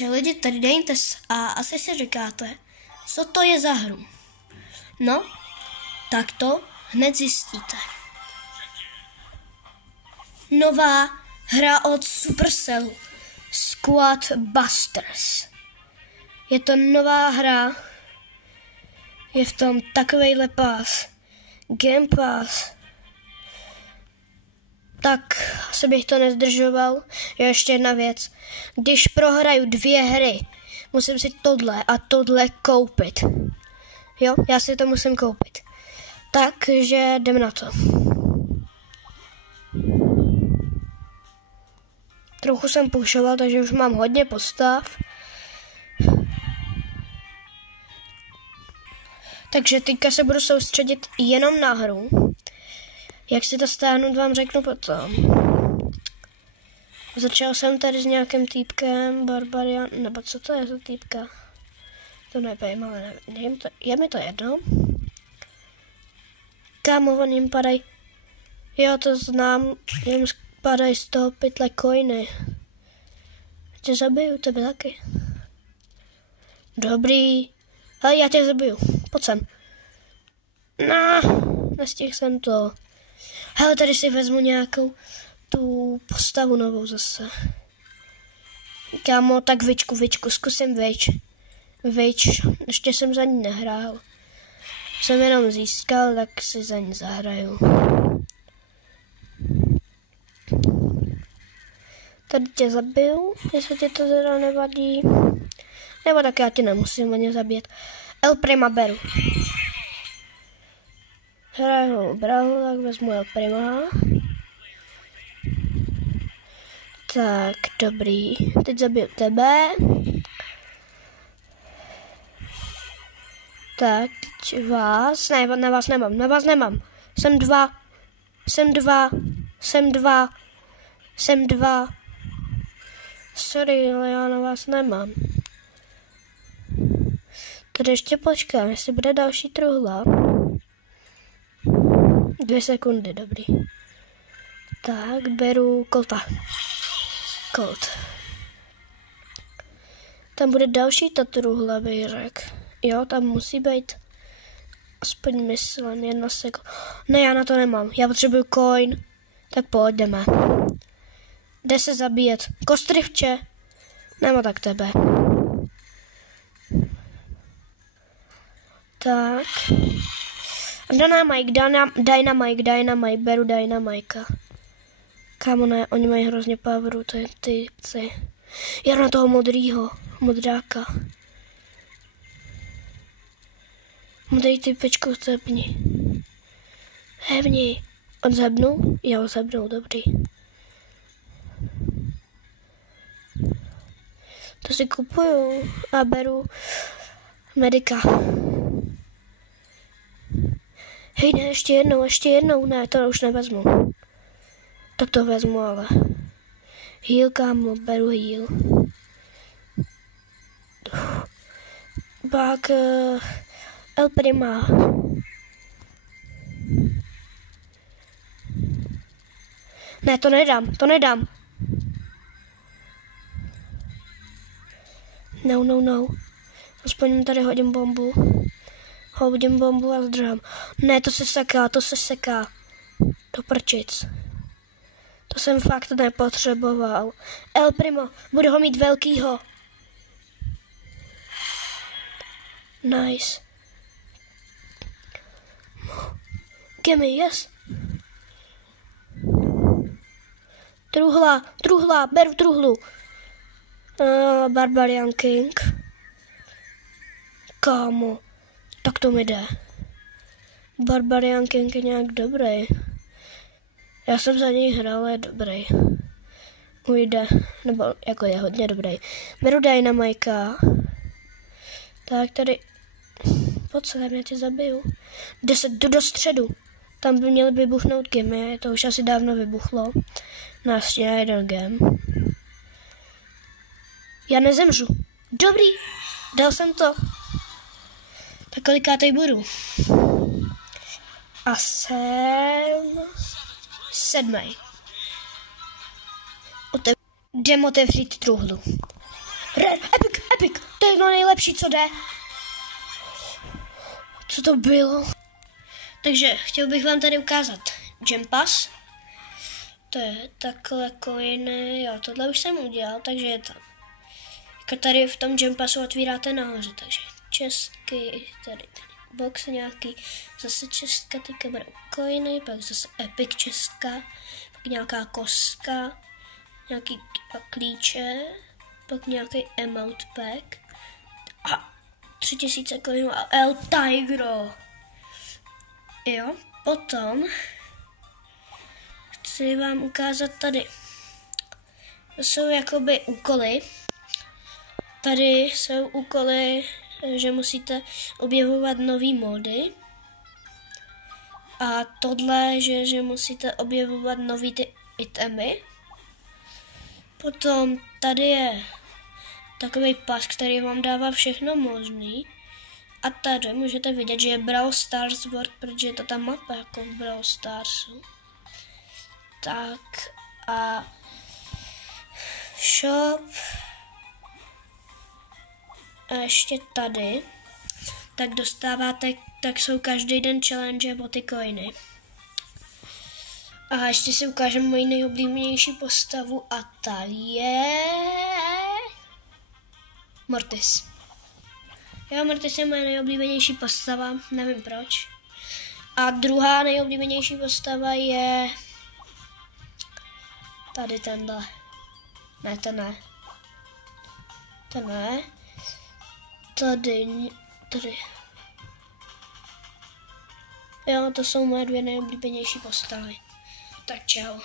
Takže lidi, tady dejte a asi si říkáte, co to je za hru. No, tak to hned zjistíte. Nová hra od Supercellu, Squad Busters. Je to nová hra, je v tom takovejhle pass, Game Pass. Tak asi bych to nezdržoval. Je ještě jedna věc. Když prohraju 2 hry, musím si tohle a tohle koupit. Jo, já si to musím koupit. Takže jdem na to. Trochu jsem pušoval, takže už mám hodně postav. Takže teďka se budu soustředit jenom na hru. Jak si to stáhnout, vám řeknu potom. Začal jsem tady s nějakým týpkem, Barbarian, nebo co to je za týpka? To nevím, ale nevím, je mi to jedno. Kámo, on jim padají, jo, to znám, jim padají z toho pytle coiny. Tě zabiju, tebe taky. Dobrý, ale já tě zabiju, pojď sem. No, nestihl jsem to. Hele, tady si vezmu nějakou tu postavu novou zase. Kámo, tak Vičku, zkusím Vič, ještě jsem za ní nehrál. Jsem jenom získal, tak si za ní zahraju. Tady tě zabiju, jestli tě to teda nevadí. Nebo tak já tě nemusím ani zabít. El Prima beru. Hraju brahu, tak vezmu El Prima. Tak, dobrý. Teď zabiju tebe. Tak, teď vás. Ne, na vás nemám. Jsem dva. Sorry, ale já na vás nemám. Tady ještě počkám, jestli bude další truhla. 2 sekundy, dobrý. Tak, beru Colta. Colt. Tam bude další ta truhla, bych řekl. Jo, tam musí být aspoň myslím 1 sekunda. Ne, já na to nemám. Já potřebuju coin. Tak pojďme. Jde se zabíjet. Kostrivče. Nebo tak tebe. Tak. Dynamite. Beru Dynamika. Kámo, ne, oni mají hrozně poweru, to je typci. Já na toho modráka. Modrý typečku zebni. Hevni. On zebnul? Já ho zebnul, dobrý. To si kupuju a beru medika. Hej, ne, ještě jednou, ne, to už nevezmu. Tak to vezmu, ale. Heal, kámo, beru heal. Pak El Prima. Ne, to nedám. No. Aspoň tady hodím bombu. A zdržám. Ne, to se seká. Do prčic. To jsem fakt nepotřeboval. El Primo, budu ho mít velkýho. Nice. Gimme, yes. Truhla, beru truhlu. Barbarian King. Kámo, tak to mi jde. Barbarian King je nějak dobrý. Já jsem za něj hrál, ale je dobrý. Ujde, nebo jako je hodně dobrý. Beru Dynamika. Tak tady, pojď sem, já tě zabiju. Jdu do středu. Tam by měly vybuchnout gemy, to už asi dávno vybuchlo. Ještě jeden gem. Já nezemřu. Dobrý, dal jsem to. Tak kolikátej budu? A jsem 7. Jdem otevřít truhlu. Epic, to je to nejlepší, co jde. Co to bylo? Takže chtěl bych vám tady ukázat Gem Pass. To je takhle coiny, jo, tohle už jsem udělal, takže je tam. Jako tady v tom Gem Passu otvíráte nahoře, takže česky, tady box nějaký, zase česká, teďka berou coiny, pak zase Epic česká, pak nějaká kostka, nějaký klíče, pak nějaký emote pack a 3000 coinů a El Tigro. Jo, potom chci vám ukázat tady. To jsou jakoby úkoly. Tady jsou úkoly, že musíte objevovat nový mody. A tohle, že musíte objevovat nový ty itemy. Potom tady je takový pas, který vám dává všechno možný. A tady můžete vidět, že je Brawl Stars World, protože je to ta mapa jako v Brawl Starsu. Tak a shop. A ještě tady. Tak dostáváte, tak jsou každý den challenge o ty coiny. A ještě si ukážem moji nejoblíbenější postavu a ta je Mortis. Jo, Mortis je moje nejoblíbenější postava, nevím proč. A druhá nejoblíbenější postava je tady tenhle. Ne, ten ne. Ten ne. Tady. Jo, to jsou moje dvě nejoblíbenější postavy. Tak čau.